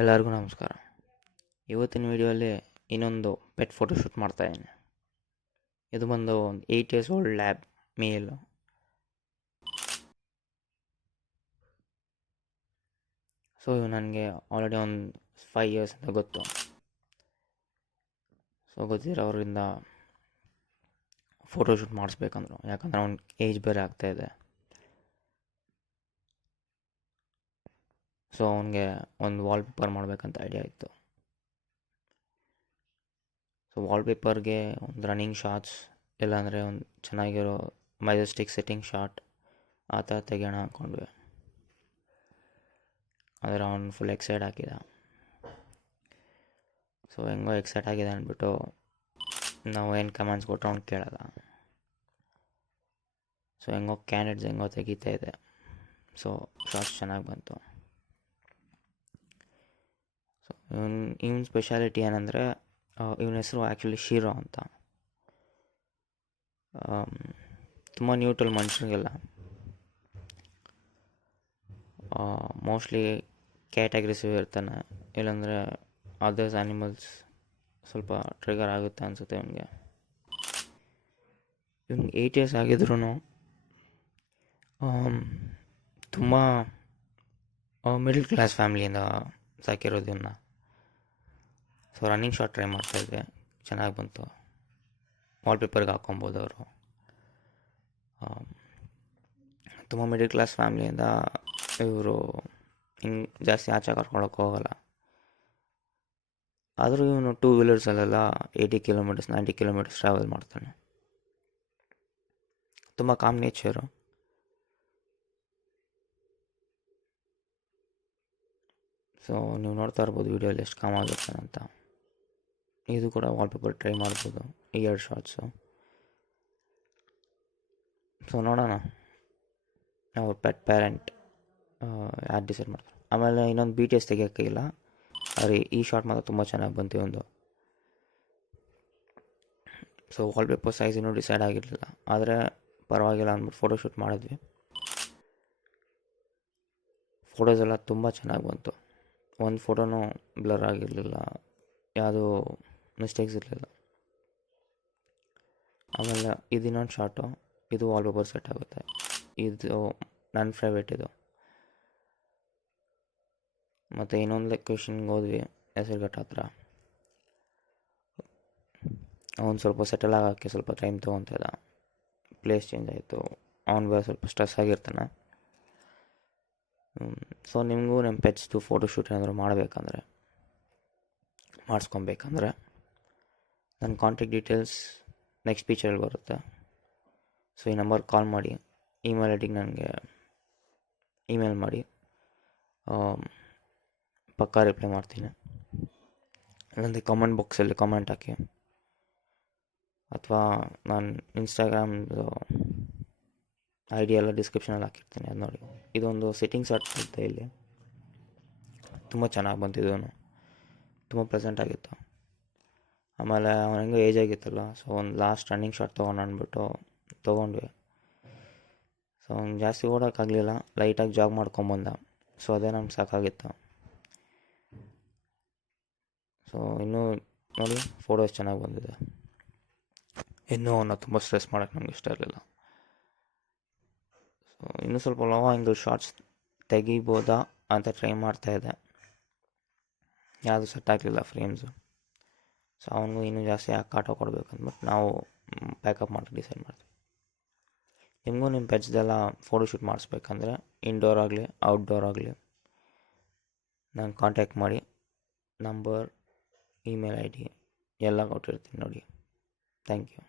ಎಲ್ಲರಿಗೂ ನಮಸ್ಕಾರ. ಇವತ್ತಿನ ವಿಡಿಯೋಲಿ ಇನ್ನೊಂದು ಪೆಟ್ ಫೋಟೋಶೂಟ್ ಮಾಡ್ತಾಯಿದ್ದೀನಿ. ಇದು ಬಂದು ಒಂದು 8 years ಓಲ್ಡ್ ಲ್ಯಾಬ್ ಮೇಲ್. ಸೊ ಇವು ನನಗೆ ಆಲ್ರೆಡಿ ಒಂದು 5 years ಅಂತ ಗೊತ್ತು. ಸೊ ಗೊತ್ತಿರೋರಿಂದ ಫೋಟೋಶೂಟ್ ಮಾಡಿಸ್ಬೇಕಂದ್ರು, ಯಾಕಂದರೆ ಅವ್ನ ಏಜ್ ಬೇರೆ ಆಗ್ತಾಯಿದೆ. ಸೊ ಅವನಿಗೆ ಒಂದು ವಾಲ್ಪೇಪರ್ ಮಾಡಬೇಕಂತ ಐಡಿಯಾ ಇತ್ತು. ಸೊ ವಾಲ್ಪೇಪರ್ಗೆ ಒಂದು ರನ್ನಿಂಗ್ ಶಾಟ್ಸ್, ಇಲ್ಲಾಂದರೆ ಒಂದು ಚೆನ್ನಾಗಿರೋ ಮೆಜೆಸ್ಟಿಕ್ ಸೆಟ್ಟಿಂಗ್ ಶಾಟ್ ಆ ಥರ ತೆಗೆಯೋಣ ಅಂದ್ಕೊಂಡ್ವಿ. ಆದರೆ ಅವನು ಫುಲ್ ಎಕ್ಸೈಟ್ ಹಾಕಿದ. ಸೊ ಹೆಂಗೋ ಎಕ್ಸೈಟ್ ಆಗಿದೆ ಅಂದ್ಬಿಟ್ಟು ನಾವು ಏನು ಕಮೆಂಟ್ಸ್ ಕೊಟ್ಟರೆ ಅವ್ನು ಕೇಳಲ್ಲ. ಸೊ ಹೆಂಗೋ ಕ್ಯಾಂಡಿಡೇಟ್ಸ್ ಹೆಂಗೋ ತೆಗಿತಾ ಇದೆ. ಸೊ ಶಾರ್ಟ್ಸ್ ಚೆನ್ನಾಗಿ ಬಂತು. ಸೊ ಇವನ ಸ್ಪೆಷಾಲಿಟಿ ಏನಂದರೆ, ಇವನ ಹೆಸರು ಆ್ಯಕ್ಚುಲಿ ಶೀರೋ ಅಂತ. ತುಂಬ ನ್ಯೂಟ್ರಲ್ ಮನುಷ್ಯರಿಗೆಲ್ಲ. ಮೋಸ್ಟ್ಲಿ ಕ್ಯಾಟ್ ಅಗ್ರೆಸಿವ್ ಇರ್ತಾನೆ, ಇಲ್ಲಾಂದರೆ ಅದರ್ಸ್ ಆ್ಯನಿಮಲ್ಸ್ ಸ್ವಲ್ಪ ಟ್ರಿಗರ್ ಆಗುತ್ತೆ ಅನಿಸುತ್ತೆ ಇವನಿಗೆ. 8 years ಆಗಿದ್ರೂ ತುಂಬ ಮಿಡಲ್ ಕ್ಲಾಸ್ ಫ್ಯಾಮ್ಲಿಯಿಂದ ಸಾಕಿರೋದು ಇವನ್ನ. ಸೊ ರನ್ನಿಂಗ್ ಶಾಟ್ ಟ್ರೈ ಮಾಡ್ತಾಯಿದ್ದೆ, ಚೆನ್ನಾಗಿ ಬಂತು. ವಾಲ್ಪೇಪರ್ಗೆ ಹಾಕ್ಕೊಬೋದು ಅವರು. ತುಂಬ ಮಿಡಲ್ ಕ್ಲಾಸ್ ಫ್ಯಾಮ್ಲಿಯಿಂದ ಇವರು ಹಿಂಗೆ ಜಾಸ್ತಿ ಆಚೆ ಕರ್ಕೊಳಕ್ಕೆ ಹೋಗಲ್ಲ. ಆದರೂ ಇವನು 2 wheelersಲ್ಲೆಲ್ಲ 80 kilometers 90 kilometers ಟ್ರಾವೆಲ್ ಮಾಡ್ತಾನೆ. ತುಂಬ ಕಾಮ್ ನೇಚರು. ಸೊ ನೀವು ನೋಡ್ತಾ ಇರ್ಬೋದು ವೀಡಿಯೋಲಿ ಎಷ್ಟು ಕಾಮ್ ಆಗಿರ್ತಾನೆ ಅಂತ. ಇದು ಕೂಡ ವಾಲ್ಪೇಪರ್ ಟ್ರೈ ಮಾಡ್ಬೋದು, ಈ 2 ಶಾರ್ಟ್ಸು. ಸೊ ನೋಡೋಣ ಅವ್ರ ಪೆಟ್ ಪೇರೆಂಟ್ ಯಾರು ಡಿಸೈಡ್ ಮಾಡ್ತಾರೆ. ಆಮೇಲೆ ಇನ್ನೊಂದು BTS ತೆಗಿಯೋಕ್ಕಿಲ್ಲ, ಆದರೆ ಈ ಶಾರ್ಟ್ ಮಾತ್ರ ತುಂಬ ಚೆನ್ನಾಗಿ ಬಂತು ಒಂದು. ಸೊ ವಾಲ್ಪೇಪರ್ ಸೈಜ್ ಇನ್ನೂ ಡಿಸೈಡ್ ಆಗಿರಲಿಲ್ಲ, ಆದರೆ ಪರವಾಗಿಲ್ಲ ಅಂದ್ಬಿಟ್ಟು ಫೋಟೋಶೂಟ್ ಮಾಡಿದ್ವಿ. ಫೋಟೋಸ್ ಎಲ್ಲ ತುಂಬ ಚೆನ್ನಾಗಿ ಬಂತು. ಒಂದು ಫೋಟೋನೂ ಬ್ಲರ್ ಆಗಿರಲಿಲ್ಲ, ಯಾವುದೂ ಮಿಸ್ಟೇಕ್ಸ್ ಇರಲಿಲ್ಲ. ಆಮೇಲೆ ಇದು ಇನ್ನೊಂದು ಶಾರ್ಟು, ಇದು ವಾಲ್ಪೇಪರ್ ಸೆಟ್ ಆಗುತ್ತೆ. ಇದು ನನ್ನ ಫೇವ್ರೇಟ್ ಇದು. ಮತ್ತು ಇನ್ನೊಂದು ಲೊಕೇಶನ್ಗೆ ಹೋದ್ವಿ, ಹೆಸರುಘಟ್ಟ ಹತ್ರ. ಅವ್ನು ಸ್ವಲ್ಪ ಸೆಟಲ್ ಆಗೋಕ್ಕೆ ಸ್ವಲ್ಪ ಟೈಮ್ ತೊಗೊತಿದ್ದ, ಪ್ಲೇಸ್ ಚೇಂಜ್ ಆಯಿತು. ಅವ್ನು ಬೇರೆ ಸ್ವಲ್ಪ ಸ್ಟ್ರೆಸ್ ಆಗಿರ್ತಾನೆ. ಸೊ ನಿಮಗೂ ನಿಮ್ಮ ಪೆಟ್ಸ್ದು ಫೋಟೋಶೂಟ್ ಏನಾದರೂ ಮಾಡಿಸ್ಕೊಬೇಕಂದ್ರೆ ನನ್ನ ಕಾಂಟ್ಯಾಕ್ಟ್ ಡೀಟೇಲ್ಸ್ ನೆಕ್ಸ್ಟ್ ಪಿಕ್ಚರಲ್ಲಿ ಬರುತ್ತೆ. ಸೊ ಈ ನಂಬರ್ ಕಾಲ್ ಮಾಡಿ, ಇಮೇಲ್ ಐಡಿಗೆ ನನಗೆ ಇಮೇಲ್ ಮಾಡಿ, ಪಕ್ಕಾ ರಿಪ್ಲೈ ಮಾಡ್ತೀನಿ. ಇಲ್ಲಾಂದರೆ ಕಮೆಂಟ್ ಬಾಕ್ಸಲ್ಲಿ ಕಮೆಂಟ್ ಹಾಕಿ, ಅಥವಾ ನಾನು ಇನ್ಸ್ಟಾಗ್ರಾಮ್ದು ID ಎಲ್ಲ ಡಿಸ್ಕ್ರಿಪ್ಷನಲ್ಲಿ ಹಾಕಿರ್ತೀನಿ, ಅದು ನೋಡಿ. ಇದೊಂದು ಸೆಟ್ಟಿಂಗ್ ಶಾಟ್ ಇರುತ್ತೆ ಇಲ್ಲಿ, ತುಂಬ ಚೆನ್ನಾಗಿ ಬಂತಿದ್ದು, ತುಂಬ ಪ್ರೆಸೆಂಟ್ ಆಗಿತ್ತು. ಆಮೇಲೆ ಅವನು ಹೆಂಗೋ ಏಜ್ ಆಗಿತ್ತಲ್ಲ, ಸೊ ಒಂದು ಲಾಸ್ಟ್ ರನ್ನಿಂಗ್ ಶಾಟ್ ತೊಗೊಂಡ್ವಿ. ಸೊ ಅವ್ನು ಜಾಸ್ತಿ ಓಡೋಕ್ಕಾಗಲಿಲ್ಲ, ಲೈಟಾಗಿ ಜಾಗ್ ಮಾಡ್ಕೊಂಬಂದ. ಸೊ ಅದೇ ನಮ್ಗೆ ಸಾಕಾಗಿತ್ತು. ಸೊ ಇನ್ನೂ ನೋಡಿ ಫೋಟೋಸ್ ಚೆನ್ನಾಗಿ ಬಂದಿದೆ. ಇನ್ನೂ ಅವನ್ನ ತುಂಬ ಸ್ಟ್ರೆಸ್ ಮಾಡೋಕ್ಕೆ ನಮ್ಗೆ ಇಷ್ಟ ಇರಲಿಲ್ಲ. ಸೊ ಇನ್ನೂ ಸ್ವಲ್ಪ ಲೋ ಆ್ಯಂಗಲ್ ಶಾರ್ಟ್ಸ್ ತೆಗಿಬೋದಾ ಅಂತ ಟ್ರೈ ಮಾಡ್ತಾಯಿದ್ದೆ, ಯಾವುದು ಸೆಟ್ ಆಗಲಿಲ್ಲ ಫ್ರೇಮ್ಸು. ಸೊ ಅವನಿಗೂ ಇನ್ನೂ ಜಾಸ್ತಿ ಕಾಟ ಕೊಡಬೇಕಂದ್ಬಿಟ್ಟು ನಾವು ಪ್ಯಾಕಪ್ ಮಾಡೋಕ್ಕೆ ಡಿಸೈಡ್ ಮಾಡ್ತೀವಿ. ನಿಮಗೂ ನಿಮ್ಮ ಪೆಟ್ಸ್ದೆಲ್ಲ ಫೋಟೋಶೂಟ್ ಮಾಡಿಸ್ಬೇಕಂದ್ರೆ ಇಂಡೋರ್ ಆಗಲಿ ಔಟ್ಡೋರ್ ಆಗಲಿ ನಾನು ಕಾಂಟ್ಯಾಕ್ಟ್ ಮಾಡಿ. ನಂಬರ್, ಇಮೇಲ್ ID ಎಲ್ಲ ಕೊಟ್ಟಿರ್ತೀನಿ ನೋಡಿ. Thank you.